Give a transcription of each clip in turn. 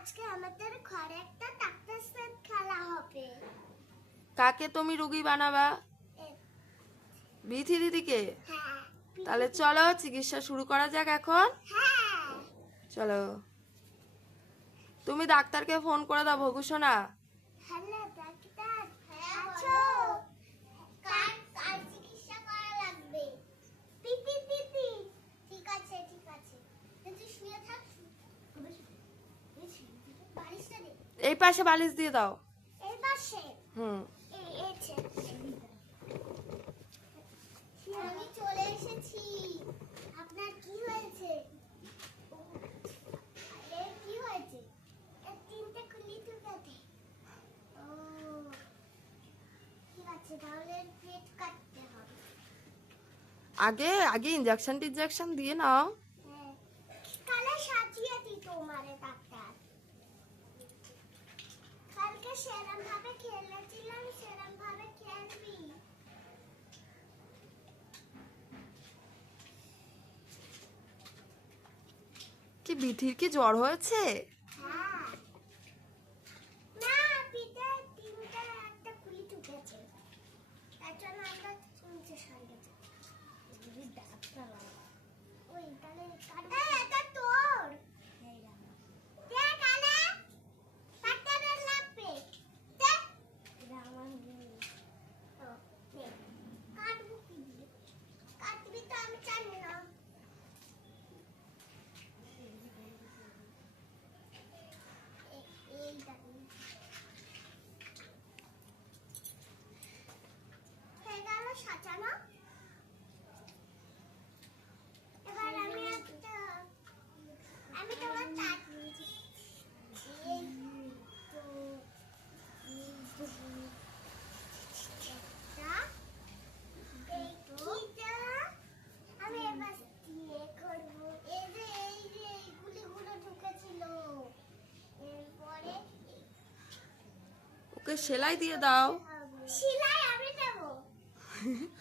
আজকে আমাদের ঘরে একটা ডাক্তার খেলা হবে। কাকে তুমি রুগী বানাবা? বিথি দিদিকে? হ্যাঁ তাহলে চলো চিকিৎসা শুরু করা যাক এখন। হ্যাঁ। চলো। তুমি ডাক্তারকে ফোন করে দাও ভগুসোনা হ্যালো ডাক্তার আছো কার কার চিকিৎসা করা লাগবে পিপি পিপি ঠিক আছে ঠিক আছে তুই শুয়ে থাক বালিশটা দে এই পাশে বালিশ দিয়ে দাও। এই পাশে? হুম। আমি চলে এসেছি। আপনার কি হয়েছে? কি হয়েছে? তিনটে খুলি ঢুকাতে ও ঠিক আছে তাহলে পেট কাটতে হবে। আগে আগে ইঞ্জেকশন টিনজেকশন দিয়ে নাও। হ্যাঁ কালে সাজিয়ে দিই তোমারে ডাক্তার সেরম ভাবে খেলেছিলাম সেরম ভাবে খেলবি। কি বিথির কি জ্বর হয়েছে হ্যাঁ না পিঠে তিনটে একটা কুলি ঢুকেছে তার জন্য আমরা শুনতে সারিয়েছি ওই তাহলে এই, এটা তোর দেখ আলে ডাক্তারের লাগবে দেখ ও, নে। কাটবো কি দিয়ে? কাটবি তো আমি জানি না এ- এইটা দিয়ে। হয়ে গেল সাজানো এবার আমি একটা আমি তোমার তাক এই তো এই তো একটা এই কিটা আমি এবার দিয়ে করব এই যে এই যে এই গুলিগুলো ঢুকেছিল এরপরে ওকে সেলাই দিয়ে দাও। সেলাই আমি দেবো।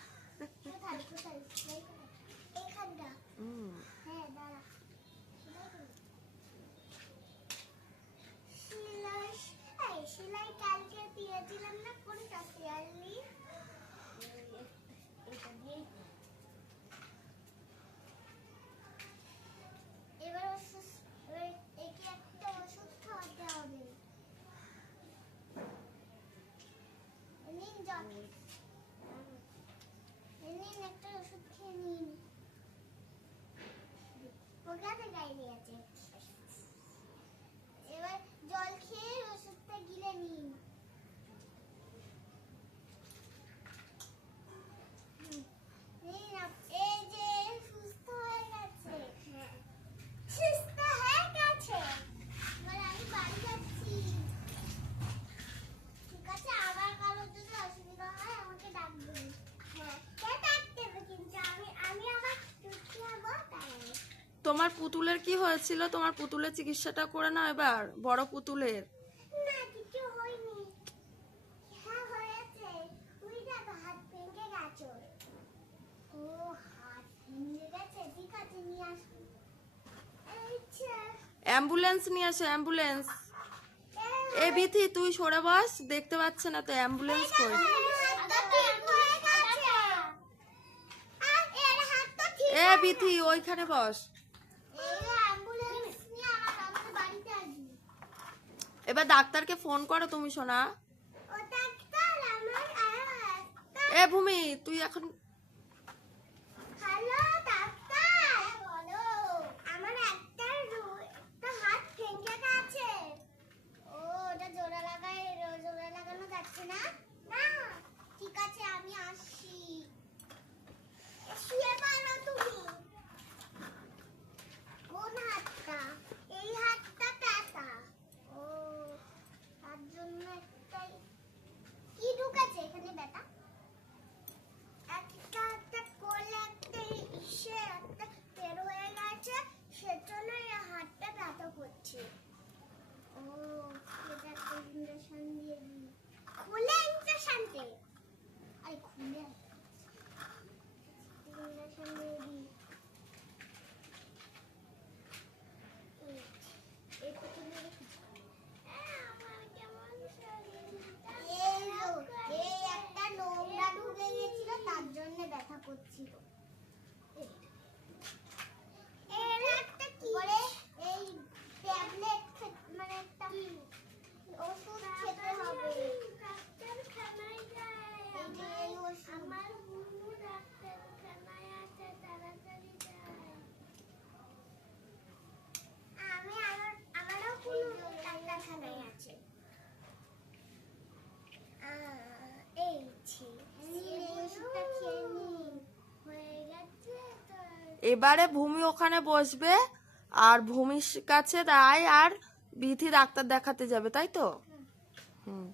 gracias. তোমার পুতুলের কি হয়েছিল? তোমার পুতুলের চিকিৎসাটা করে নাও এবার বড় পুতুলের। হ্যাঁ অ্যাম্বুলেন্স নিয়ে আসো অ্যাম্বুলেন্স। এ বিথি তুই সরে বস দেখতে পাচ্ছে না তো অ্যাম্বুলেন্স কই? এ বিথি ওইখানে বস এই অ্যাম্বুলেন্স নিয়ে আমার আমাদের বাড়িতে আসবি এবার ডাক্তারকে ফোন করো তুমি সোনা। ও ডাক্তার এ ভূমি তুই এখন হ্যালো ডাক্তার বলো আমার একটা রু- একটা হাত ভেঙে গেছে ও ওটা জোড়া লাগাই জোড়া লাগানো যাচ্ছে না না ঠিক আছে আমি আসছি শুয়ে পড়ো তুমি কোন হাতটা এই হাতটা ব্যথা ও তার জন্য একটাই কি ঢুকেছে এখানে ব্যথা এক এবারে ভূমি ওখানে বসবে আর ভূমির কাছে রায় আর বিথি ডাক্তার দেখাতে যাবে তাই তো? হুম।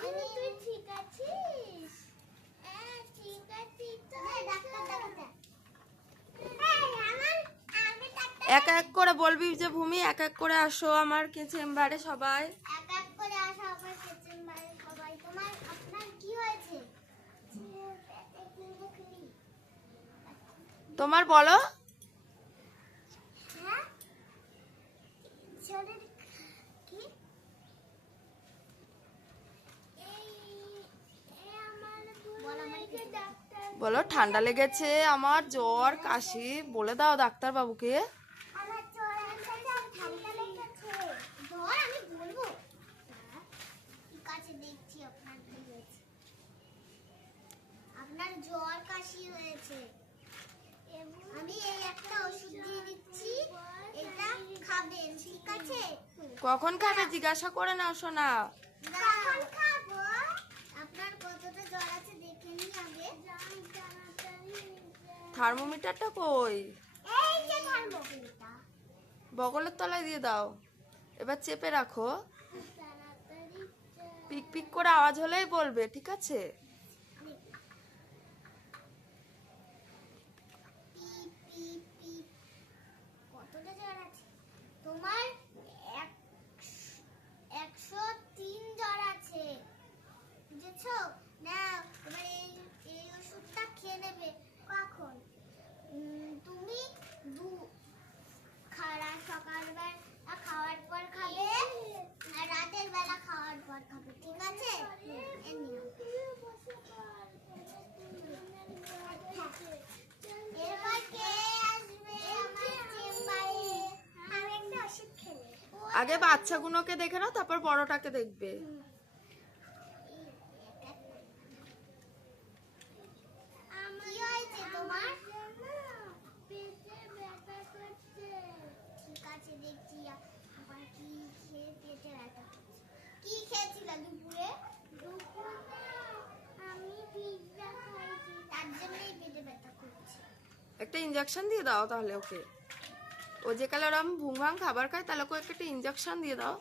এমনি তুই ঠিক আছিস? হ্যাঁ ডাক্তার এক এক করে বলবি যে ভূমি এক এক করে আসো আমার কি চেম্বারে সবাই। এক এক করে আসা আমার কিচেন বাইরে সবাই। তোমার আপনার কি হয়েছে? তোমার বলো। বল, ঠান্ডা লেগেছে আমার, জ্বর, কাশি, বলে দাও ডাক্তার বাবুকে জ্বর আসছে আর ঠান্ডা লেগেছে জ্বর আমি বলব হ্যাঁ, ঠিক আছে দেখছি আপনার কি হয়েছে আপনার জ্বর কাশি হয়েছে আমি এই একটা ওষুধ দিয়ে দিচ্ছি এটা খাবেন ঠিক আছে কখন খাবে? জিজ্ঞাসা করে নাও শোনা কখন খাব? আপনার কতটা জ্বর আছে দেখে নি আগে। থার্মোমিটারটা কই? এই যে থার্মোমিটারটা বগলের তলায় দিয়ে দাও। এবার চেপে রাখো। পিক পিক করে আওয়াজ হলেই বলবে ঠিক আছে? তোমার একশ- একশো তিন জ্বর আছে বুঝেছ না এবার এই এই ওষুধটা খেয়ে নেবে কখন উম, তুমি দু খারা সকালবেলা খাওয়ার পর খাবে আর রাতের বেলা খাওয়ার পর খাবে ঠিক আছে এই নিও। এবার কে আসবে আমার চেম্বারে আমি একটা ওষুধ খেলে আগে বাচ্চাগুলোকে দেখে নাও তারপর বড়টাকে দেখবে। একটা ইঞ্জেকশন দিয়ে দাও তাহলে ওকে। ও যে কালে ওরম ভুং ভাং খাবার খায় তাহলে ওকে একটা ইঞ্জেকশন দিয়ে দাও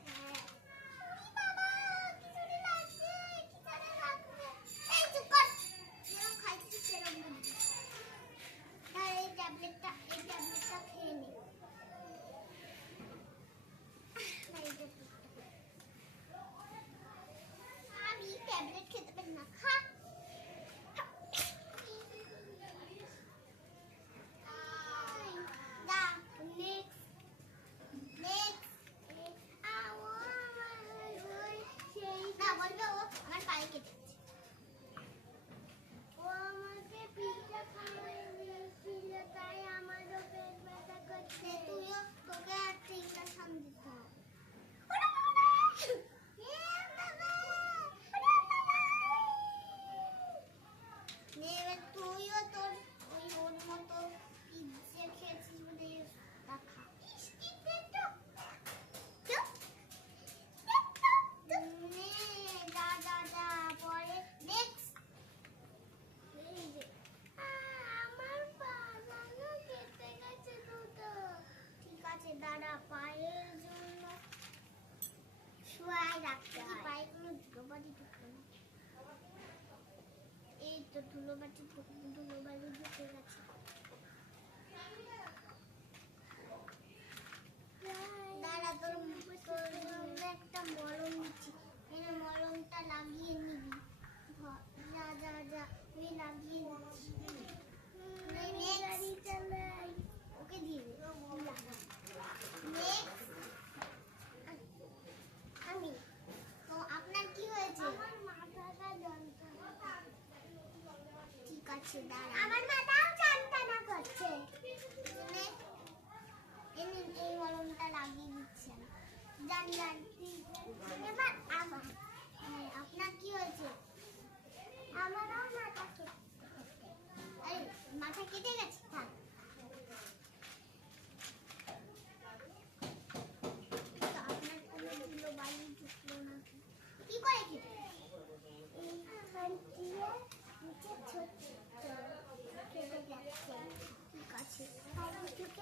আমি ট্যাবলেট খেতে পারি না খা দা নেক্সট নেক্সট না বলবে ও আমার পায়ে কেটেছে ও আমাকে পিৎজা খাওয়াই দিয়েছিল তাই আমারও পেট ব্যথা করছে তুইও তোকে একটা ইঞ্জেকশন দিতে হবে নে, এবার তুইও তোর ওই ওর মতো পিৎজা খেয়েছিস বলে তা খা। নে, যা, যা, যা, পরে next। এই যে। ঠিক আছে দাদা পায়ের জন্য শুয়াই রাখতে হয় পায়ে কোনো ধুলোবালি ঢুকবে না এই তো ধুলোবাটি দাঁড়া, তোর তোর একটা মলম মলমটা লাগিয়ে নিবি। যা যা যা আমি লাগিয়ে দিচ্ছি ওকে দিয়ে দে Next. আমি তো আপনার কি হয়েছে আমার মাথাটা যন্ত্রণা ঠিক আছে দাঁড়া আমার মাথাও যন্ত্রণা করছে। এই মলমটা লাগিয়ে দিচ্ছেন জান জান। এবার আবার হ্যাঁ, আপনার কি হয়েছে? Ay, ¿qué tal.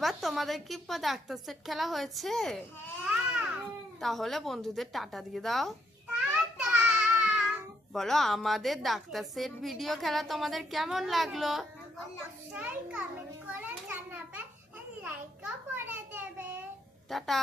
এবার তোমাদের কি ডাক্তার সেট খেলা হয়েছে? তাহলে বন্ধুদের টাটা দিয়ে দাও। বলো আমাদের ডাক্তার সেট ভিডিও খেলা তোমাদের কেমন লাগল? টাটা।